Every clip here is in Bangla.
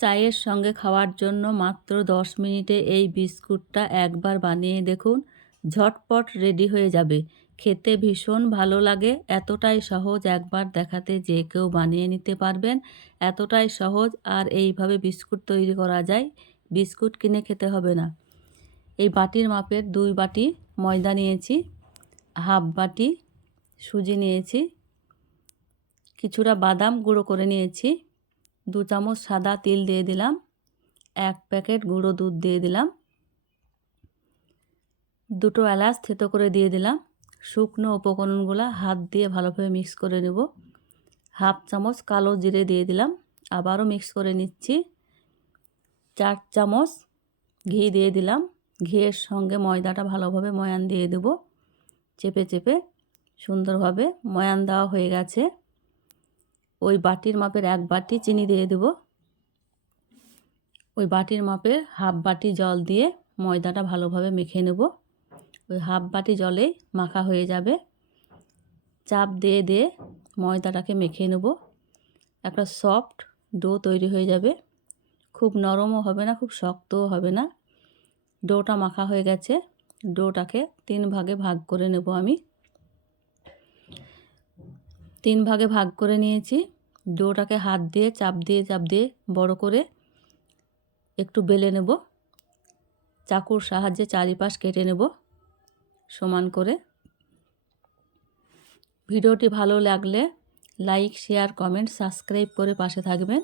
চায়ের সঙ্গে খাওয়ার জন্য মাত্র 10 মিনিটে এই বিস্কুটটা একবার বানিয়ে দেখুন, ঝটপট রেডি হয়ে যাবে। খেতে ভীষণ ভালো লাগে, এতটাই সহজ, একবার দেখাতে যে কেউ বানিয়ে নিতে পারবেন। এতটাই সহজ, আর এইভাবে বিস্কুট তৈরি করা যায়। বিস্কুট কিনে খেতে হবে না। এই বাটির মাপের 2 বাটি ময়দা নিয়েছি, হাফ বাটি সুজি নিয়েছি, কিছুটা বাদাম গুঁড়ো করে নিয়েছি, 2 চামচ সাদা তিল দিয়ে দিলাম, 1 প্যাকেট গুঁড়ো দুধ দিয়ে দিলাম, 2টো এলাচ থেতো করে দিয়ে দিলাম। শুকনো উপকরণগুলো হাত দিয়ে ভালোভাবে মিক্স করে নেব। হাফ চামচ কালো জিরে দিয়ে দিলাম, আবারও মিক্স করে নিচ্ছি। 4 চামচ ঘি দিয়ে দিলাম। ঘিয়ের সঙ্গে ময়দাটা ভালোভাবে ময়ান দিয়ে দেব। চেপে চেপে সুন্দরভাবে ময়ান দেওয়া হয়ে গেছে। ওই বাটির মাপের 1 বাটি চিনি দিয়ে দেব। ওই বাটির মাপের হাফ বাটি জল দিয়ে ময়দাটা ভালোভাবে মেখে নেব। ওই হাফ বাটি জলে মাখা হয়ে যাবে। চাপ দিয়ে দিয়ে ময়দাটাকে মেখে নেব। একটা সফট ডো তৈরি হয়ে যাবে। খুব নরমও হবে না, খুব শক্তও হবে না। ডোটা মাখা হয়ে গেছে। ডোটাকে 3 ভাগে ভাগ করে নেব আমি। 3 ভাগে ভাগ করে নিয়েছি। ডোটাকে হাত দিয়ে চাপ দিয়ে বড় করে একটু বেলে নেব। চাকুর সাহায্যে চারিপাশ কেটে নেব সমান করে। ভিডিওটি ভালো লাগলে লাইক, শেয়ার, কমেন্ট, সাবস্ক্রাইব করে পাশে থাকবেন।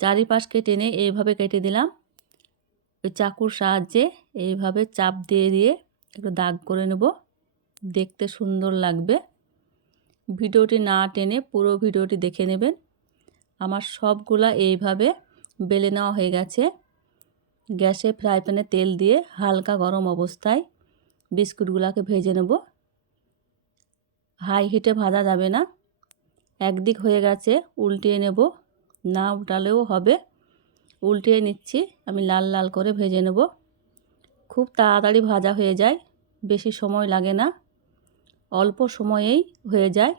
চারিপাশকে টেনে এইভাবে কেটে দিলাম। ওই চাকুর সাহায্যে এইভাবে চাপ দিয়ে দিয়ে একটু দাগ করে নেব, দেখতে সুন্দর লাগবে। ভিডিওটি না টেনে পুরো ভিডিওটি দেখে নেবেন। আমার সবগুলা এইভাবে বেলে নেওয়া হয়ে গেছে। গ্যাসে ফ্রাই প্যানে তেল দিয়ে হালকা গরম অবস্থায় বিস্কুটগুলোকে ভেজে নেব। হাই হিটে ভাজা যাবে না। একদিক হয়ে গেছে, উল্টিয়ে নেব। না উল্টালেও হবে। উল্টিয়ে নিচ্ছি, আমি লাল লাল করে ভেজে নেব। খুব তাড়াতাড়ি ভাজা হয়ে যায়, বেশি সময় লাগে না, অল্প সময়েই হয়ে যায়।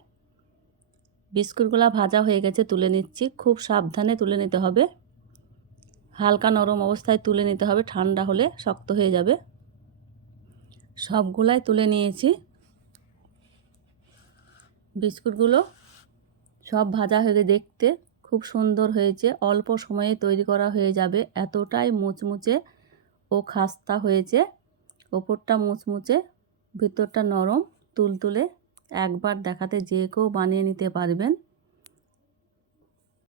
বিস্কুটগুলো ভাজা হয়ে গেছে, তুলে নিচ্ছি। খুব সাবধানে তুলে নিতে হবে। হালকা নরম অবস্থায় তুলে নিতে হবে, ঠান্ডা হলে শক্ত হয়ে যাবে। সবগুলাই তুলে নিয়েছি। বিস্কুটগুলো সব ভাজা হয়ে দেখতে খুব সুন্দর হয়েছে। অল্প সময়ে তৈরি করা হয়ে যাবে, এতটাই মুচমুচে ও খাস্তা হয়েছে। ওপরটা মুচমুচে, ভিতরটা নরম তুলতুলে। একবার দেখাতে যে কেউ বানিয়ে নিতে পারবেন।